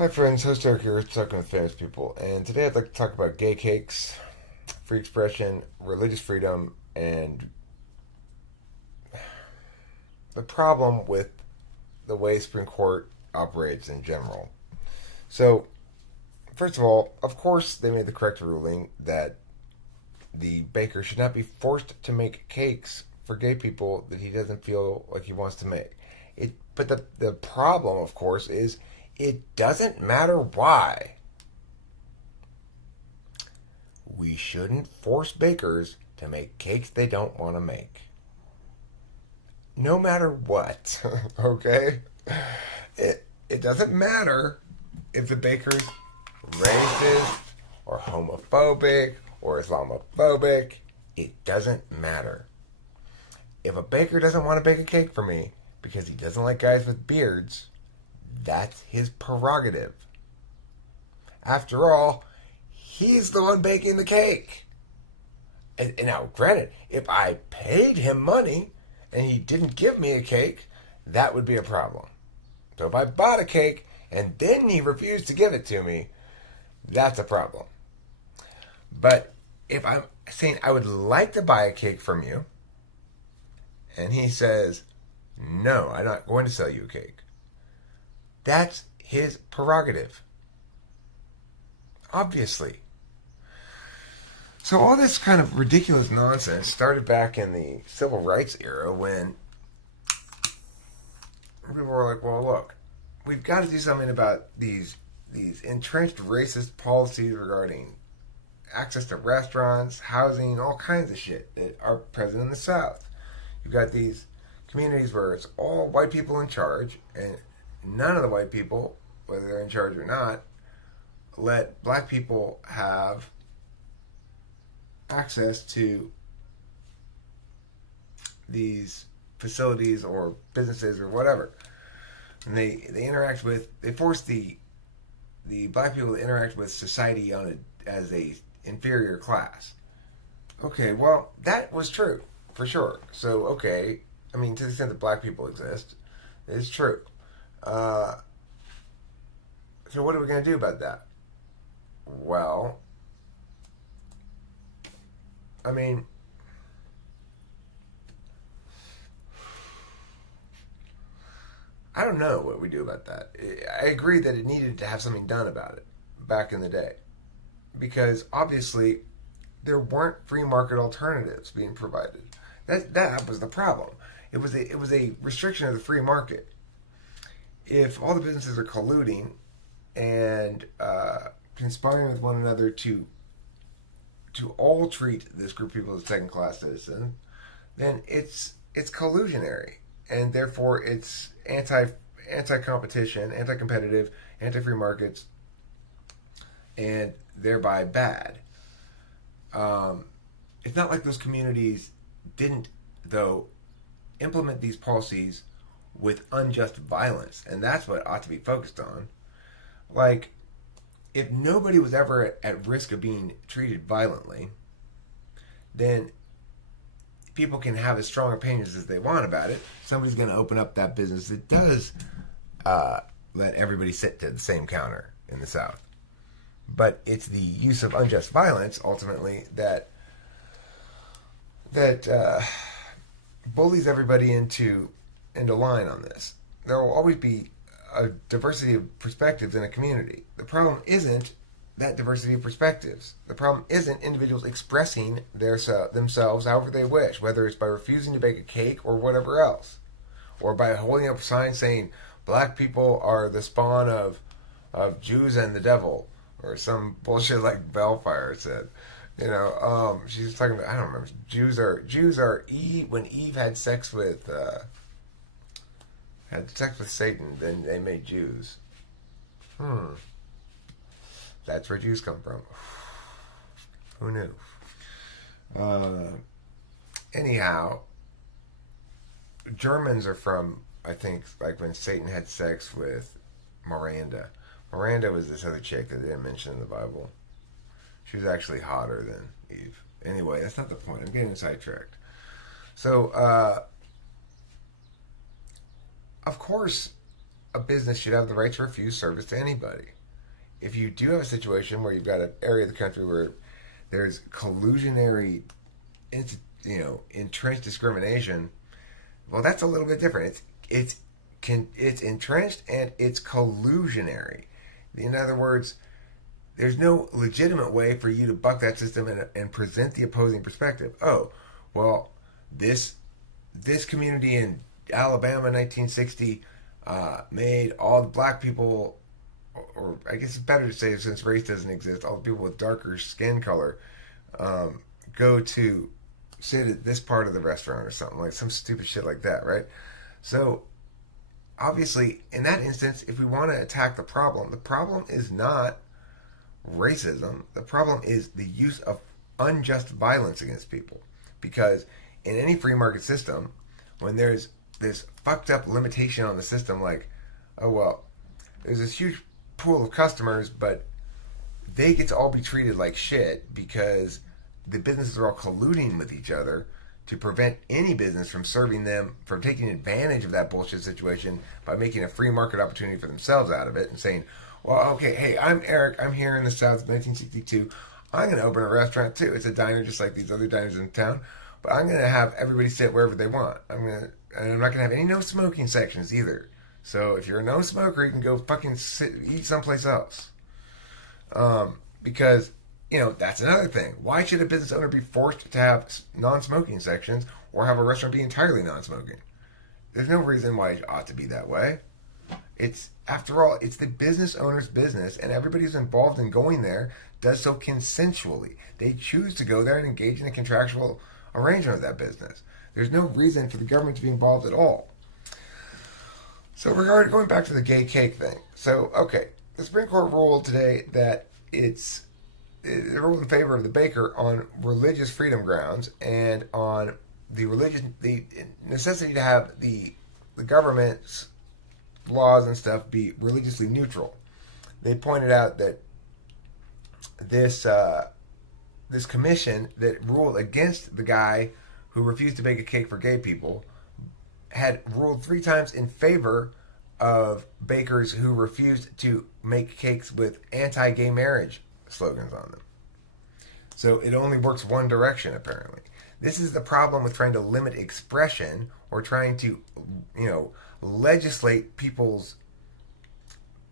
Hi friends, host Eric here, talking with famous people, and today I'd like to talk about gay cakes, free expression, religious freedom, and the problem with the way Supreme Court operates in general. So, first of all, of course, they made the correct ruling that the baker should not be forced to make cakes for gay people that he doesn't feel like he wants to make. But the problem, of course, is it doesn't matter why. We shouldn't force bakers to make cakes they don't want to make. No matter what, okay? It doesn't matter if the baker's racist or homophobic or Islamophobic. It doesn't matter. If a baker doesn't want to bake a cake for me because he doesn't like guys with beards, that's his prerogative. After all, he's the one baking the cake. And now, granted, if I paid him money and he didn't give me a cake, that would be a problem. So if I bought a cake and then he refused to give it to me, that's a problem. But if I'm saying I would like to buy a cake from you, and he says, no, I'm not going to sell you a cake, that's his prerogative. Obviously. So all this kind of ridiculous nonsense started back in the civil rights era when people were like, well, look, we've got to do something about these entrenched racist policies regarding access to restaurants, housing, all kinds of shit that are present in the South. You've got these communities where it's all white people in charge, and none of the white people, whether they're in charge or not, let black people have access to these facilities or businesses or whatever. And they force the black people to interact with society as a inferior class. Okay, well, that was true, for sure. So, okay, I mean, to the extent that black people exist, it's true. So what are we going to do about that? Well, I mean, I don't know what we do about that. I agree that it needed to have something done about it back in the day. Because obviously there weren't free market alternatives being provided. That was the problem. It was a restriction of the free market. If all the businesses are colluding and conspiring with one another to all treat this group of people as second class citizens, then it's collusionary, and therefore it's anti competition, anti competitive, anti free markets, and thereby bad. It's not like those communities didn't, though, implement these policies with unjust violence, and that's what ought to be focused on. Like, if nobody was ever at risk of being treated violently, then people can have as strong opinions as they want about it. Somebody's going to open up that business that does let everybody sit to the same counter in the South. But it's the use of unjust violence, ultimately, that bullies everybody into line on this. There will always be a diversity of perspectives in a community. The problem isn't that diversity of perspectives. The problem isn't individuals expressing themselves however they wish, whether it's by refusing to bake a cake or whatever else, or by holding up signs saying black people are the spawn of Jews and the devil, or some bullshit like Bellfire said. She's talking about, I don't remember. Jews are Eve, when Eve had sex with Satan, then they made Jews. That's where Jews come from. Who knew? Anyhow, Germans are from, I think, like when Satan had sex with Miranda. Miranda was this other chick that they didn't mention in the Bible. She was actually hotter than Eve. Anyway, that's not the point. I'm getting sidetracked. So, of course, a business should have the right to refuse service to anybody. If you do have a situation where you've got an area of the country where there's collusionary, entrenched discrimination, well, that's a little bit different. It's entrenched and it's collusionary. In other words, there's no legitimate way for you to buck that system and present the opposing perspective. Oh, well, this community in Alabama in 1960 made all the black people, or I guess it's better to say since race doesn't exist, all the people with darker skin color go to sit at this part of the restaurant or something, like some stupid shit like that, right? So obviously, in that instance, if we want to attack the problem is not racism. The problem is the use of unjust violence against people. Because in any free market system, when there's this fucked up limitation on the system, like, oh, well, there's this huge pool of customers, but they get to all be treated like shit because the businesses are all colluding with each other to prevent any business from serving them, from taking advantage of that bullshit situation by making a free market opportunity for themselves out of it and saying, well, okay, hey, I'm Eric. I'm here in the South, 1962. I'm going to open a restaurant too. It's a diner just like these other diners in town, but I'm going to have everybody sit wherever they want. And I'm not going to have any no smoking sections either. So if you're a no smoker, you can go fucking eat someplace else. Because, that's another thing. Why should a business owner be forced to have non-smoking sections or have a restaurant be entirely non-smoking? There's no reason why it ought to be that way. After all, it's the business owner's business, and everybody who's involved in going there does so consensually. They choose to go there and engage in a contractual arrangement with that business. There's no reason for the government to be involved at all. So going back to the gay cake thing. So, okay, the Supreme Court ruled today that it ruled in favor of the baker on religious freedom grounds and on the necessity to have the government's laws and stuff be religiously neutral. They pointed out that this commission that ruled against the guy who refused to bake a cake for gay people had ruled 3 times in favor of bakers who refused to make cakes with anti-gay marriage slogans on them. So it only works one direction, apparently. This is the problem with trying to limit expression or trying to, legislate people's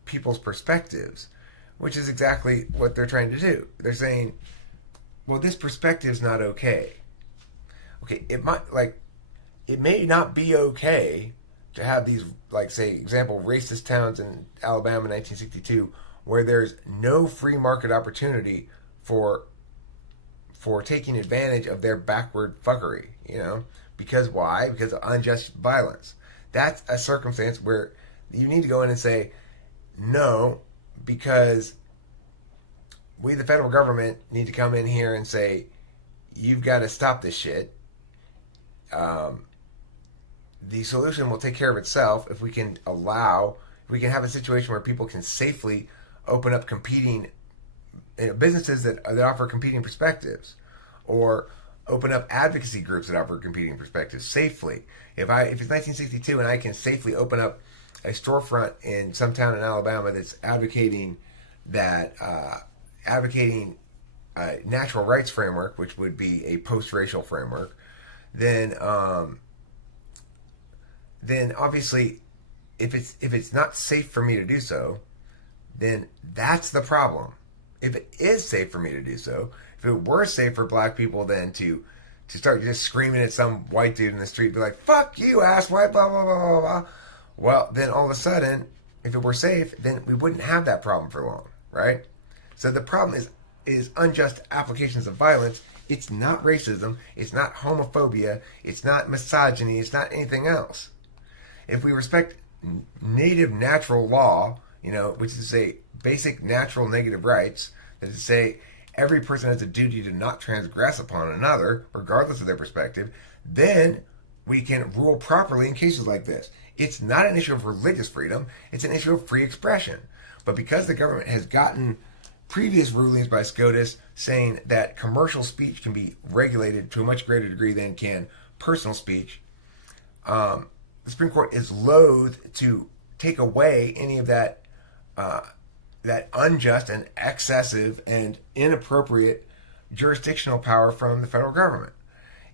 perspectives, which is exactly what they're trying to do. They're saying, well, this perspective's not okay. Okay, it may not be okay to have these, like, say, example, racist towns in Alabama in 1962 where there's no free market opportunity for taking advantage of their backward fuckery, Because why? Because of unjust violence. That's a circumstance where you need to go in and say, no, because we, the federal government, need to come in here and say, you've got to stop this shit. The solution will take care of itself if we can have a situation where people can safely open up competing businesses that offer competing perspectives, or open up advocacy groups that offer competing perspectives safely. If it's 1962 and I can safely open up a storefront in some town in Alabama that's advocating a natural rights framework, which would be a post-racial framework, then obviously if it's not safe for me to do so, then that's the problem. If it is safe for me to do so, if it were safe for black people then to start just screaming at some white dude in the street, be like, fuck you, ass white, blah, blah, blah, blah, blah. Well, then all of a sudden, if it were safe, then we wouldn't have that problem for long, right? So the problem is unjust applications of violence. It's not racism. It's not homophobia. It's not misogyny. It's not anything else. If we respect native natural law, which is to say basic natural negative rights, that is to say every person has a duty to not transgress upon another, regardless of their perspective, then we can rule properly in cases like this. It's not an issue of religious freedom. It's an issue of free expression. But because the government has gotten previous rulings by SCOTUS saying that commercial speech can be regulated to a much greater degree than can personal speech, the Supreme Court is loath to take away any of that that unjust and excessive and inappropriate jurisdictional power from the federal government.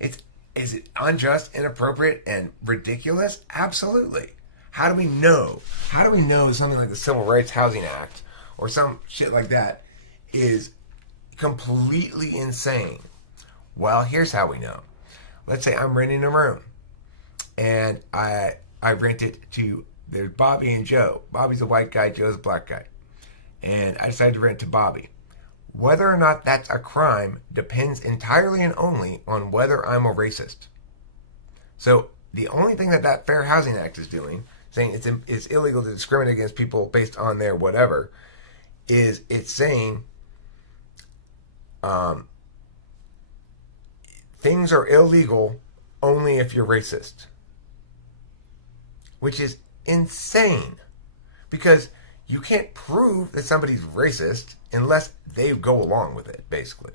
Is it unjust, inappropriate, and ridiculous? Absolutely. How do we know? How do we know something like the Civil Rights Housing Act or some shit like that is completely insane? Well, here's how we know. Let's say I'm renting a room, and I rent it to, there's Bobby and Joe. Bobby's a white guy, Joe's a black guy. And I decided to rent to Bobby. Whether or not that's a crime depends entirely and only on whether I'm a racist. So the only thing that Fair Housing Act is doing, saying it's illegal to discriminate against people based on their whatever, is it's saying things are illegal only if you're racist. Which is insane. Because you can't prove that somebody's racist unless they go along with it, basically.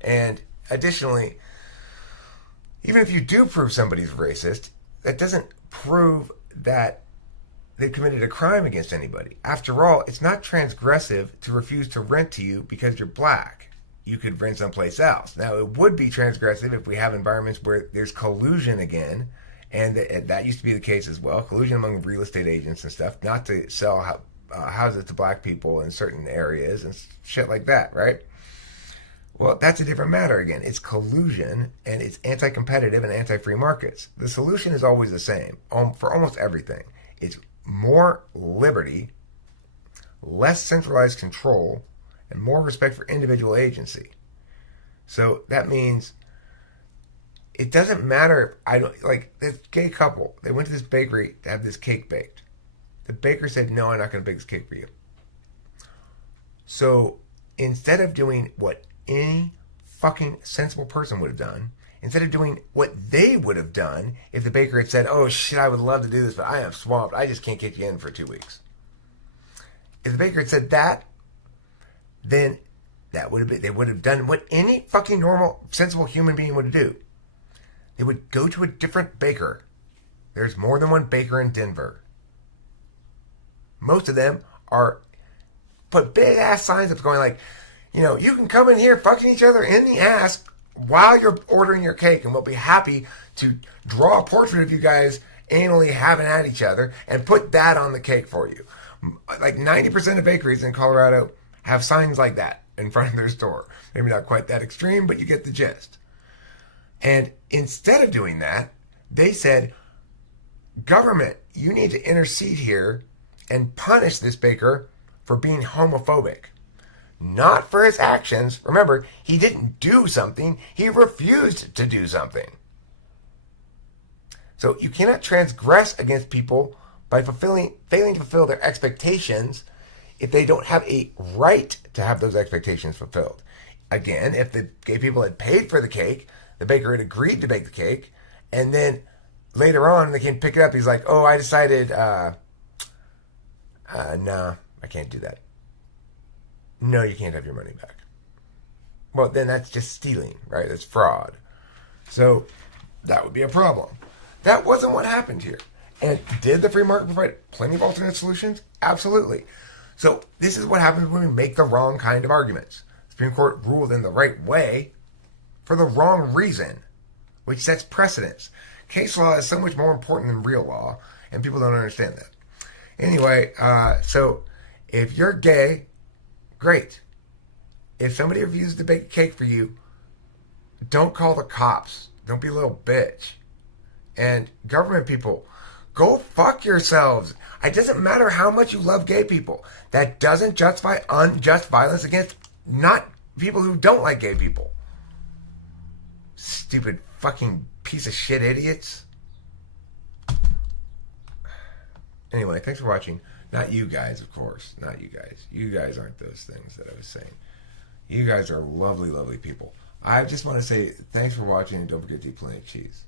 And additionally, even if you do prove somebody's racist, that doesn't prove that they committed a crime against anybody. After all, it's not transgressive to refuse to rent to you because you're black. You could rent someplace else. Now, it would be transgressive if we have environments where there's collusion again, and that used to be the case as well, collusion among real estate agents and stuff, not to sell houses to black people in certain areas and shit like that, right? Well, that's a different matter again. It's collusion, and it's anti-competitive and anti-free markets. The solution is always the same for almost everything. It's more liberty, less centralized control, and more respect for individual agency. So that means it doesn't matter. I don't like this gay couple. They went to this bakery to have this cake baked. The baker said, "No, I'm not going to bake this cake for you." So instead of doing what any fucking sensible person would have done, instead of doing what they would have done if the baker had said, "Oh shit, I would love to do this, but I am swamped. I just can't get you in for 2 weeks." If the baker had said that, then they would have done what any fucking normal, sensible human being would do. They would go to a different baker. There's more than one baker in Denver. Most of them put big ass signs up going like, you can come in here fucking each other in the ass while you're ordering your cake, and we'll be happy to draw a portrait of you guys anally having at each other and put that on the cake for you. Like 90% of bakeries in Colorado have signs like that in front of their store. Maybe not quite that extreme, but you get the gist. And instead of doing that, they said, "Government, you need to intercede here and punish this baker for being homophobic." Not for his actions. Remember, he didn't do something. He refused to do something. So you cannot transgress against people by failing to fulfill their expectations if they don't have a right to have those expectations fulfilled. Again, if the gay people had paid for the cake, the baker had agreed to bake the cake, and then later on they came pick it up, he's like, "Oh, I decided, no, I can't do that." No, you can't have your money back. Well, then that's just stealing, right? That's fraud. So that would be a problem. That wasn't what happened here. And did the free market provide plenty of alternate solutions? Absolutely. So this is what happens when we make the wrong kind of arguments. The Supreme Court ruled in the right way for the wrong reason, which sets precedents. Case law is so much more important than real law, and people don't understand that. Anyway, so if you're gay, great. If somebody refuses to bake a cake for you, don't call the cops. Don't be a little bitch. And government people, go fuck yourselves. It doesn't matter how much you love gay people. That doesn't justify unjust violence against not people who don't like gay people. Stupid fucking piece of shit idiots. Anyway, thanks for watching. Not you guys, of course. Not you guys. You guys aren't those things that I was saying. You guys are lovely, lovely people. I just want to say thanks for watching, and don't forget to eat plenty of cheese.